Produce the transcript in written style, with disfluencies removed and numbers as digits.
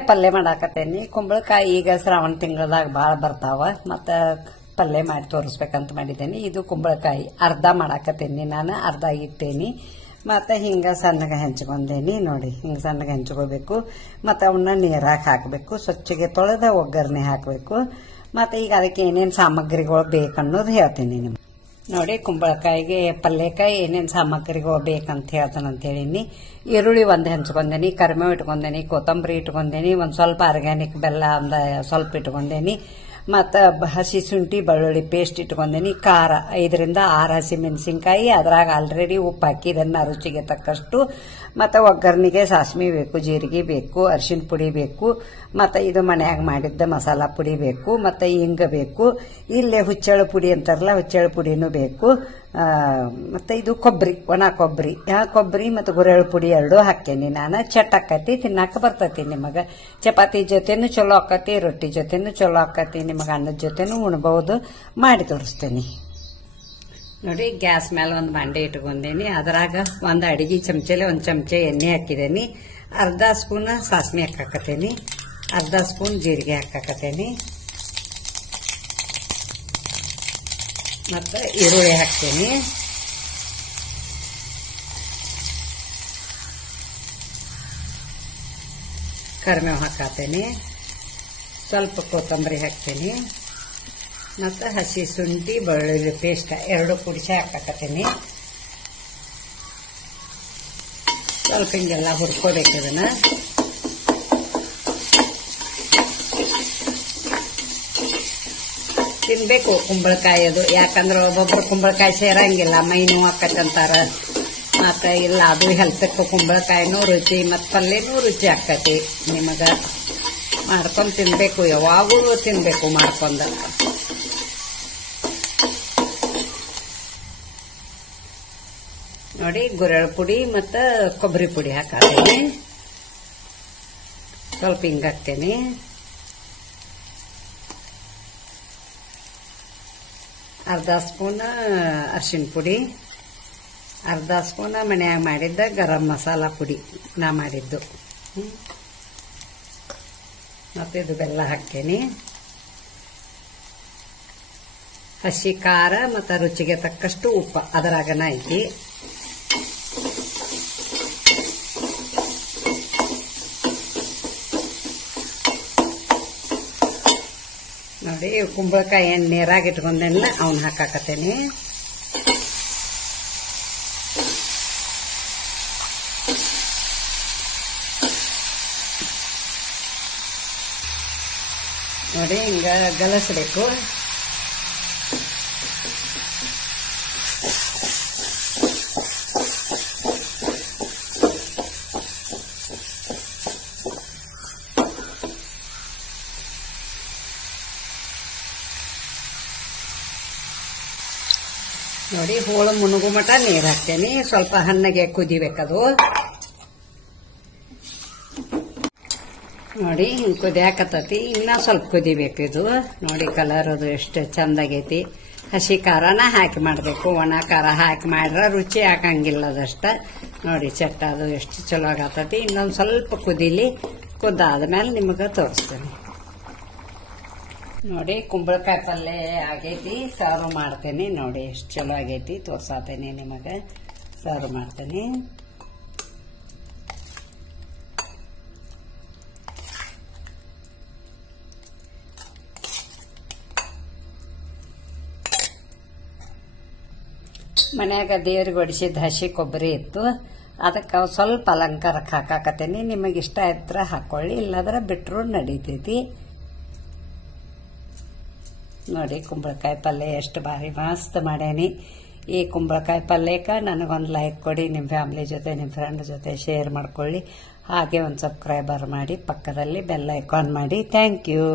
ಕುಂಬಳಕಾಯಿ ಪಲ್ಯ ಮಾಡಾಕತ್ತೇನಿ. ಕುಂಬಳಕಾಯಿ ಈಗ ಶ್ರಾವಣ ತಿಂಗಳದಾಗ ಭಾಳ ಬರ್ತಾವ, ಮತ್ತು ಪಲ್ಯ ಮಾಡಿ ತೋರಿಸ್ಬೇಕಂತ ಮಾಡಿದ್ದೇನೆ. ಇದು ಕುಂಬಳಕಾಯಿ ಅರ್ಧ ಮಾಡಾಕತ್ತೇನಿ, ನಾನು ಅರ್ಧ ಇಟ್ಟೇನಿ. ಮತ್ತು ಹಿಂಗೆ ಸಣ್ಣಗೆ ಹೆಂಚ್ಕೊಂಡೇನಿ ನೋಡಿ. ಹಿಂಗೆ ಸಣ್ಣಗೆ ಹೆಂಚ್ಕೋಬೇಕು. ಮತ್ತು ಅವನ್ನ ನೀರಾಗಿ ಹಾಕಬೇಕು, ಸ್ವಚ್ಛಗೆ ತೊಳೆದ ಒಗ್ಗರಣೆ ಹಾಕಬೇಕು. ಮತ್ತು ಈಗ ಅದಕ್ಕೆ ಏನೇನು ಸಾಮಗ್ರಿಗಳು ಬೇಕನ್ನೋದು ಹೇಳ್ತೀನಿ ನಿಮ್ಗೆ ನೋಡಿ. ಕುಂಬಳಕಾಯಿಗೆ ಪಲ್ಯಕಾಯಿ ಏನೇನು ಸಾಮಗ್ರಿಗಳು ಬೇಕಂತ ಹೇಳ್ತಾನಂತ ಹೇಳೀನಿ. ಈರುಳ್ಳಿ ಒಂದು ಹೆಂಚ್ಕೊಂಡೇನಿ, ಕರಿಬೇವು ಇಟ್ಕೊಂಡೇನಿ, ಕೊತ್ತಂಬರಿ ಇಟ್ಕೊಂಡೇನಿ, ಒಂದು ಸ್ವಲ್ಪ ಆರ್ಗ್ಯಾನಿಕ್ ಬೆಲ್ಲ ಒಂದು ಸ್ವಲ್ಪ ಇಟ್ಕೊಂಡೇನಿ, ಮತ್ತು ಹಸಿ ಶುಂಠಿ ಬೆಳ್ಳುಳ್ಳಿ ಪೇಸ್ಟ್ ಇಟ್ಕೊಂಡೇನಿ. ಖಾರ 5 ರಿಂದ 6 ಹಸಿಮೆಣಸಿನ್ಕಾಯಿ, ಅದ್ರಾಗ ಆಲ್ರೆಡಿ ಉಪ್ಪು ಹಾಕಿದನ್ನ ರುಚಿಗೆ ತಕ್ಕಷ್ಟು. ಮತ್ತು ಒಗ್ಗರಣೆಗೆ ಸಾಸ್ಮಿ ಬೇಕು, ಜೀರಿಗೆ ಬೇಕು, ಅರಿಶಿನ ಪುಡಿ ಬೇಕು, ಮತ್ತು ಇದು ಮನ್ಯಾಗ ಮಾಡಿದ್ದ ಮಸಾಲ ಪುಡಿ ಬೇಕು, ಮತ್ತು ಹಿಂಗ ಬೇಕು. ಇಲ್ಲೇ ಹುಚ್ಚೆಳ್ಳು ಪುಡಿ ಅಂತಾರಲ್ಲ, ಹುಚ್ಚೆಳ್ಳು ಪುಡಿನೂ ಬೇಕು. ಮತ್ತು ಇದು ಕೊಬ್ಬರಿ, ಒಣ ಕೊಬ್ಬರಿ, ಕೊಬ್ಬರಿ ಮತ್ತು ಗುರೆಳ್ಳು ಪುಡಿ 2 ಹಾಕೇನಿ ನಾನು. ಚಟ್ ಆಕತಿ, ತಿನ್ನಾಕ ಬರ್ತೈತಿ ನಿಮಗೆ. ಚಪಾತಿ ಜೊತೆನೂ ಚಲೋ ಆಕತಿ, ರೊಟ್ಟಿ ಜೊತೆನೂ ಚಲೋ ಆಕತಿ, ನಿಮಗೆ ಅನ್ನದ ಜೊತೆನೂ ಉಣ್ಬಹುದು. ಮಾಡಿ ತೋರಿಸ್ತೇನೆ ನೋಡಿ. ಗ್ಯಾಸ್ ಮೇಲೆ ಒಂದು ಬಾಂಡೆ ಇಟ್ಕೊಂಡೇನಿ. ಅದ್ರಾಗ ಒಂದು ಅಡಿಗೆ ಚಮಚೆಲೆ 1 ಚಮಚೆ ಎಣ್ಣೆ ಹಾಕಿದೇನಿ. ಅರ್ಧ ಸ್ಪೂನ್ ಸಾಸ್ಮಿ ಹಾಕಾಕತ್ತೇನಿ, ಅರ್ಧ ಸ್ಪೂನ್ ಜೀರಿಗೆ ಹಾಕಾಕತ್ತೇನಿ, ಮತ್ತು ಈರುಳ್ಳಿ ಹಾಕ್ತೇನೆ. ಕರಿಬೇವು ಹಾಕತ್ತೇನೆ, ಸ್ವಲ್ಪ ಕೊತ್ತಂಬರಿ ಹಾಕ್ತೇನೆ, ಮತ್ತು ಹಸಿ ಶುಂಠಿ ಬೆಳ್ಳುಳ್ಳಿ ಪೇಸ್ಟ್ 2 ಕುಡಿಸಿ ಹಾಕಾಕತ್ತೇನೆ. ಸ್ವಲ್ಪ ಹಿಂಗೆಲ್ಲ ಹುರ್ಕೋಬೇಕು ಇದನ್ನ. ತಿನ್ಬೇಕು ಕುಂಬಳಕಾಯಿ ಅದು, ಯಾಕಂದ್ರೆ ಒಬ್ಬೊಬ್ರು ಕುಂಬಳಕಾಯಿ ಸೇರಂಗಿಲ್ಲ, ಮೈ ನೋವು ಆಕತ್ತಂತಾರ. ಮತ್ತು ಇಲ್ಲ, ಅದು ಹೆಲ್ತಕ್ಕೆ ಕುಂಬಳಕಾಯಿನೂ ರುಚಿ ಮತ್ತು ಪಲ್ಯನೂ ರುಚಿ ಆಕತಿ. ನಿಮಗೆ ಮಾಡ್ಕೊಂಡು ತಿನ್ಬೇಕು, ಯಾವಾಗಲೂ ತಿನ್ಬೇಕು ಮಾಡ್ಕೊಂಡ. ನೋಡಿ, ಗುರೆಳ್ಳು ಪುಡಿ ಮತ್ತು ಕೊಬ್ಬರಿ ಪುಡಿ ಹಾಕತ್ತೇನೆ. ಸ್ವಲ್ಪ ಹಿಂಗೆ ಹಾಕ್ತೇನೆ. ಅರ್ಧ ಸ್ಪೂನ್ ಅರಿಶಿನ ಪುಡಿ, ಅರ್ಧ ಸ್ಪೂನ್ ಮನ್ಯಾಗ ಮಾಡಿದ್ದ ಗರಂ ಮಸಾಲ ಪುಡಿ ನಾ ಮಾಡಿದ್ದು. ಮತ್ತು ಇದು ಬೆಲ್ಲ ಹಾಕ್ತೇನೆ. ಹಸಿ ಖಾರ ಮತ್ತು ರುಚಿಗೆ ತಕ್ಕಷ್ಟು ಉಪ್ಪು ಅದರಾಗನ ಐತಿ. ನೋಡಿ, ಕುಂಬಳಕಾಯಿ ಏನು ನೀರಾಗಿ ಇಟ್ಕೊಂಡೆಲ್ಲ ಅವನ್ನ ಹಾಕಾಕತ್ತೇನೆ. ನೋಡಿ, ಹಿಂಗ ಗಲಸಬೇಕು. ನೋಡಿ, ಹೋಳು ಮುನುಗು ಮಟ ನೀರು ಹಾಕ್ತೇನೆ. ಸ್ವಲ್ಪ ಹಣ್ಣಗೆ ಕುದಿಬೇಕದು. ನೋಡಿ, ಹಿಂಗೆ ಕುದಿಯಾಕತ್ತತಿ. ಇನ್ನ ಸ್ವಲ್ಪ ಕುದಿಬೇಕು ಇದು. ನೋಡಿ, ಕಲರ್ ಅದು ಎಷ್ಟು ಚಂದಾಗೈತಿ. ಹಸಿ ಖಾರನ ಹಾಕಿ ಮಾಡಬೇಕು, ಒಣ ಖಾರ ಹಾಕಿ ಮಾಡ್ರೆ ರುಚಿ ಹಾಕಂಗಿಲ್ಲ ಅದಷ್ಟ. ನೋಡಿ, ಚಟ್ಟ ಅದು ಎಷ್ಟು ಚಲೋ ಆಗತ್ತತಿ. ಇನ್ನೊಂದು ಸ್ವಲ್ಪ ಕುದಿಲಿ, ಕುದ್ದಾದ್ಮೇಲೆ ನಿಮಗೆ ತೋರಿಸ್ತೇನೆ. ನೋಡಿ, ಕುಂಬಳಕಾಯಿ ಪಲ್ಯ ಆಗೈತಿ. ಸರ್ವ್ ಮಾಡ್ತೇನೆ. ನೋಡಿ, ಎಷ್ಟು ಚಲೋ ಆಗೈತಿ, ತೋರ್ಸಾತೇನೆ ನಿಮಗೆ. ಸರ್ವ್ ಮಾಡ್ತೇನೆ. ಮನ್ಯಾಗ ದೇವ್ರಿಗೆ ಹೊಡಿಸಿದ ಹಸಿ ಕೊಬ್ಬರಿ ಇತ್ತು, ಅದಕ್ಕೆ ಸ್ವಲ್ಪ ಅಲಂಕಾರಕ್ಕೆ ಹಾಕಾಕತ್ತೇನಿ. ನಿಮಗೆ ಇಷ್ಟ ಇದ್ರೆ ಹಾಕೊಳ್ಳಿ, ಇಲ್ಲದ್ರೆ ಬಿಟ್ಟರು ನಡೀತೈತಿ. ನೋಡಿ, ಕುಂಬಳಕಾಯಿ ಪಲ್ಯ ಎಷ್ಟು ಭಾರಿ ಮಸ್ತ್ ಮಾಡೇನಿ. ಈ ಕುಂಬಳಕಾಯಿ ಪಲ್ಯಕ್ಕೆ ನನಗೊಂದು ಲೈಕ್ ಕೊಡಿ, ನಿಮ್ಮ ಫ್ಯಾಮಿಲಿ ಜೊತೆ ನಿಮ್ಮ ಫ್ರೆಂಡ್ ಜೊತೆ ಶೇರ್ ಮಾಡ್ಕೊಳ್ಳಿ. ಹಾಗೆ ಒಂದು ಸಬ್ಸ್ಕ್ರೈಬರ್ ಮಾಡಿ, ಪಕ್ಕದಲ್ಲಿ ಬೆಲ್ ಐಕಾನ್ ಮಾಡಿ. Thank you.